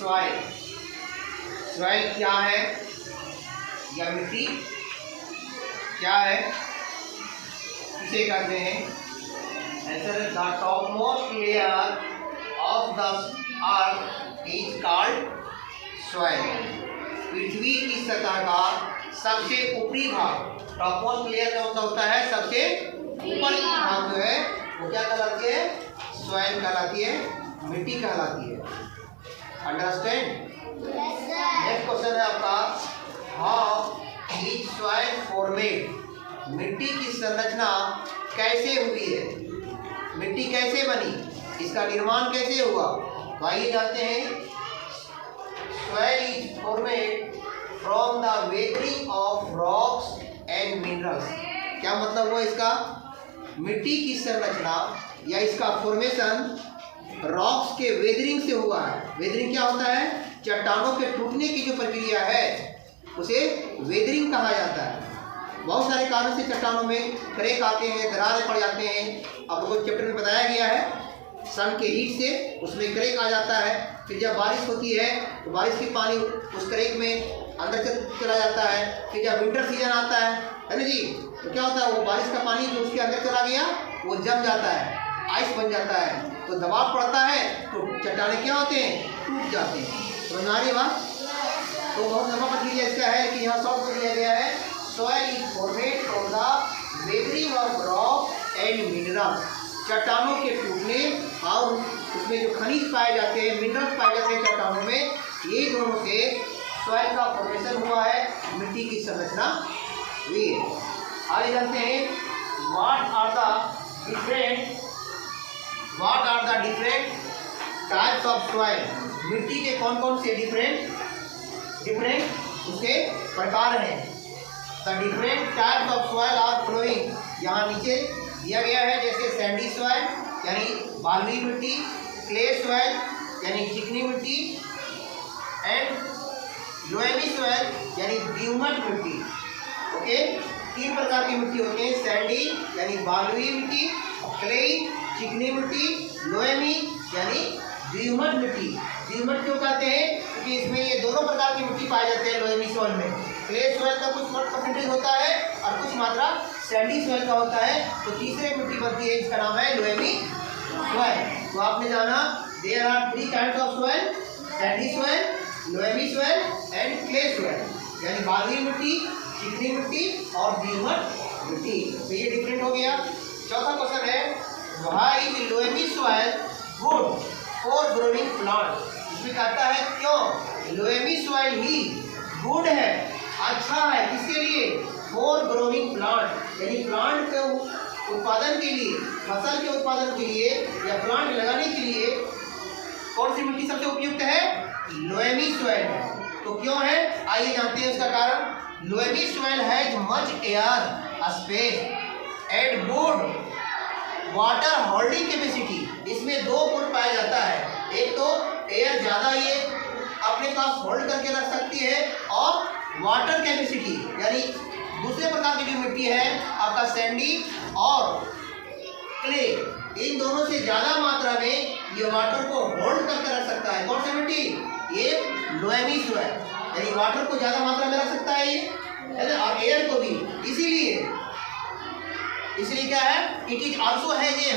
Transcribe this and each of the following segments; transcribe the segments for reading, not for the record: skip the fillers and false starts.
Soil. Soil क्या है या मिट्टी क्या है, किसे कहते हैं? आंसर है the top most layer of the earth is called soil. पृथ्वी की सतह का सबसे ऊपरी भाग, टॉप मोस्ट लेयर का मतलब होता है सबसे ऊपर की भाग जो है वो क्या कहलाती है? सॉइल कहलाती है, मिट्टी कहलाती है। अंडरस्टैंड? नेक्स्ट क्वेश्चन है आपका, हाउ इज सॉइल फॉर्मेड? मिट्टी की संरचना कैसे हुई है? मिट्टी कैसे बनी, इसका निर्माण कैसे हुआ? तो आइए जानते हैं। Soil is formed from the weathering of rocks and minerals. क्या मतलब हुआ इसका? मिट्टी की संरचना या इसका फॉर्मेशन रॉक्स के वेदरिंग से हुआ है। वेदरिंग क्या होता है? चट्टानों के टूटने की जो प्रक्रिया है उसे वेदरिंग कहा जाता है। बहुत सारे कारणों से चट्टानों में क्रैक आते हैं, दरारें पड़ जाते हैं। आप लोगों को चैप्टर में बताया गया है, सन के हीट से उसमें क्रैक आ जाता है। फिर जब बारिश होती है तो बारिश की पानी उस क्रैक में अंदर चला जाता है। फिर जब विंटर सीजन आता है ना जी, तो क्या होता है? वो बारिश का पानी जो उसके अंदर चला गया वो जम जाता है, आइस बन जाता है, तो दबाव पड़ता है तो चट्टानें क्या होते हैं? टूट जाते हैं। समझ में आ रही बात? तो बहुत लंबा प्रक्रिया इसका है, लेकिन यहाँ शॉर्ट में दिया गया है। Soil is formed from the weathering of rock and minerals. चट्टानों के टूटने और उसमें जो खनिज पाए जाते हैं, मिनरल्स पाए जाते हैं चट्टानों में, ये दोनों से सॉइल का फॉर्मेशन हुआ है, मिट्टी की संरचना हुई है। आगे जानते हैं, what are the different types of soil? मिट्टी के कौन कौन से डिफरेंट उसके प्रकार हैं। The different types of soil are flowing. यहाँ नीचे दिया गया है, जैसे सैंडी सॉइल यानी बालुई मिट्टी, क्ले सॉइल यानी चिकनी मिट्टी, एंड लोएमी सॉइल यानी ह्यूमस मिट्टी। ओके, तीन प्रकार की मिट्टी होती है, सैंडी यानी बालुई मिट्टी, क्ले चिकनी मिट्टी, लोएमी यानी ह्यूमस मिट्टी। ह्यूमस क्यों कहते हैं? क्योंकि इसमें ये दोनों प्रकार की मिट्टी पाए जाते हैं लोएमी सॉइल में। क्ले सॉइल का कुछ परसेंटेज होता है और कुछ मात्रा सैंडी सॉइल का होता है, तो तीसरे मिट्टी बनती है, इसका नाम है लोएमी सॉइल। तो आपने जाना there are three kinds of soil, sandy soil, loamy soil and clay soil, यानी बालुई मिट्टी, चिकनी मिट्टी और ह्यूमस मिट्टी। तो ये डिफरेंट हो गया। चौथा क्वेश्चन है, why is loamy soil good for growing plant? इसमें कहता है क्यों लोएमी सॉइल ही गुड है, अच्छा है, किसके लिए? फॉर ग्रोइंग प्लांट, यानी प्लांट के उत्पादन के लिए, फसल के उत्पादन के लिए या प्लांट लगाने के लिए कौन सी मिट्टी सबसे उपयुक्त है? लोएमी सॉइल है। तो क्यों है, आइए जानते हैं उसका कारण। Loamy soil has much air space and good water holding capacity. इसमें दो गुण पाया जाता है, एक तो एयर ज़्यादा ये अपने पास होल्ड करके रख सकती है, और वाटर कैपेसिटी यानी दूसरे प्रकार की जो मिट्टी है आपका सैंडी और क्ले, इन दोनों से ज़्यादा मात्रा में ये वाटर को होल्ड करके रख सकता है। कौन सी मिट्टी? ये लोएमी सॉइल, यानी वाटर को ज़्यादा मात्रा में रख सकता है ये, है ना, और एयर को भी। इसीलिए क्या है, it is also has a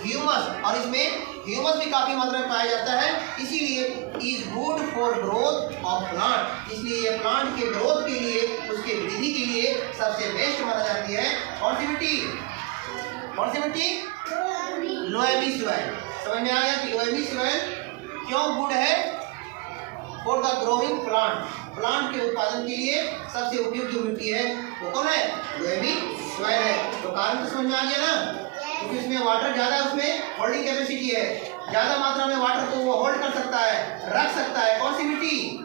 humus, और इसमें ह्यूमस भी काफ़ी मात्रा में पाया जाता है, इसीलिए is good for growth of plant. इसलिए ये प्लांट के ग्रोथ के लिए, उसके वृद्धि के लिए सबसे बेस्ट माना जाती है। कौन सी मिट्टी? लोएमी सॉइल। समझ में आया कि लोएमी सॉइल क्यों गुड है? For the growing plant, plant के उत्पादन के लिए सबसे उपयुक्त जो मिट्टी है वो कौन है? लोएमी सॉइल है। तो कारण तो समझ में आ गया ना, क्योंकि इसमें वाटर ज़्यादा, उसमें होल्डिंग कैपेसिटी है, ज़्यादा मात्रा में वाटर को वो होल्ड कर सकता है, रख सकता है। कौन सी मिट्टी?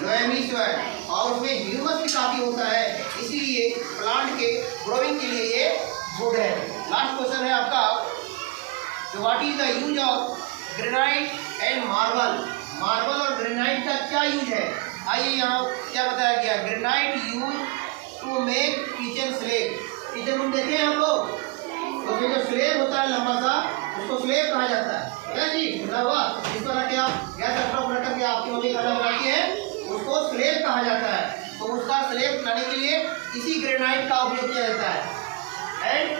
लोएमी सॉइल। और उसमें ह्यूमस भी काफ़ी होता है, इसीलिए प्लांट के ग्रोइंग के लिए ये गुड है। लास्ट क्वेश्चन है आपका, तो what is the use of granite and marble? Marble और ग्रेनाइट का क्या यूज है? आइए यहाँ क्या बताया गया, granite use to make kitchen slab. Kitchen room देखे हैं आप लोग, तो ये जो स्लेब होता है लंबा सा, उसको स्लेब कहा जाता है जी, बता हुआ, इस पर रख के आप गैस कहा जाता है, तो उसका स्लेब बनाने के लिए इसी ग्रेनाइट का उपयोग किया जाता है। And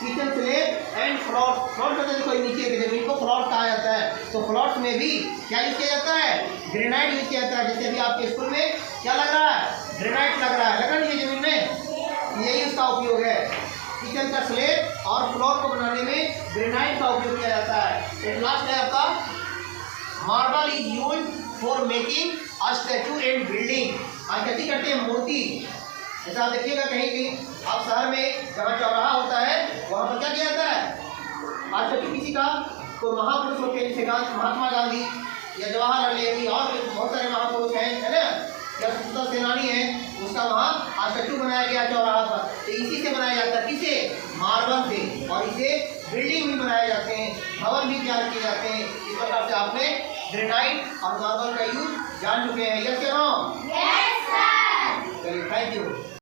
kitchen slab and floor, floor कहते हैं कोई नीचे की जमीन को फ्लोर कहा जाता है, तो फ्लोर्स में भी क्या यूज किया जाता है, ग्रेनाइट यूज किया जाता है। जैसे अभी आपके स्कूल में क्या लग रहा है, ग्रेनाइट लग रहा है, लगा नहीं है जमीन में, यही उसका उपयोग है। किचन का स्लेब और फ्लोर को बनाने में ग्रेनाइट का उपयोग किया जाता है। एंड लास्ट है आपका marble is used for making a statue and building. आज कैसी करते हैं, मूर्ति। जैसा आप देखिएगा कहीं भी आप शहर में जहाँ चौराहा होता है वहाँ पर क्या किया जाता है, आज स्टैचू किसी का, तो महापुरुष होते हैं, जैसे महात्मा गांधी या जवाहरलाल नेहरू और बहुत सारे महापुरुष हैं, है ना, या स्वतंत्रता सेनानी है, उसका वहाँ आज स्टैचू बनाया गया चौराहा पर। तो इसी से बनाया जाता है, किसे, मार्बल से। और इसे बिल्डिंग भी बनाए जाते हैं, भवन भी तैयार किए जाते हैं। इस प्रकार से आपने ग्रेनाइट और मार्बल का यूज जान चुके हैं। यस या नो? Yes sir. चलिए, थैंक यू।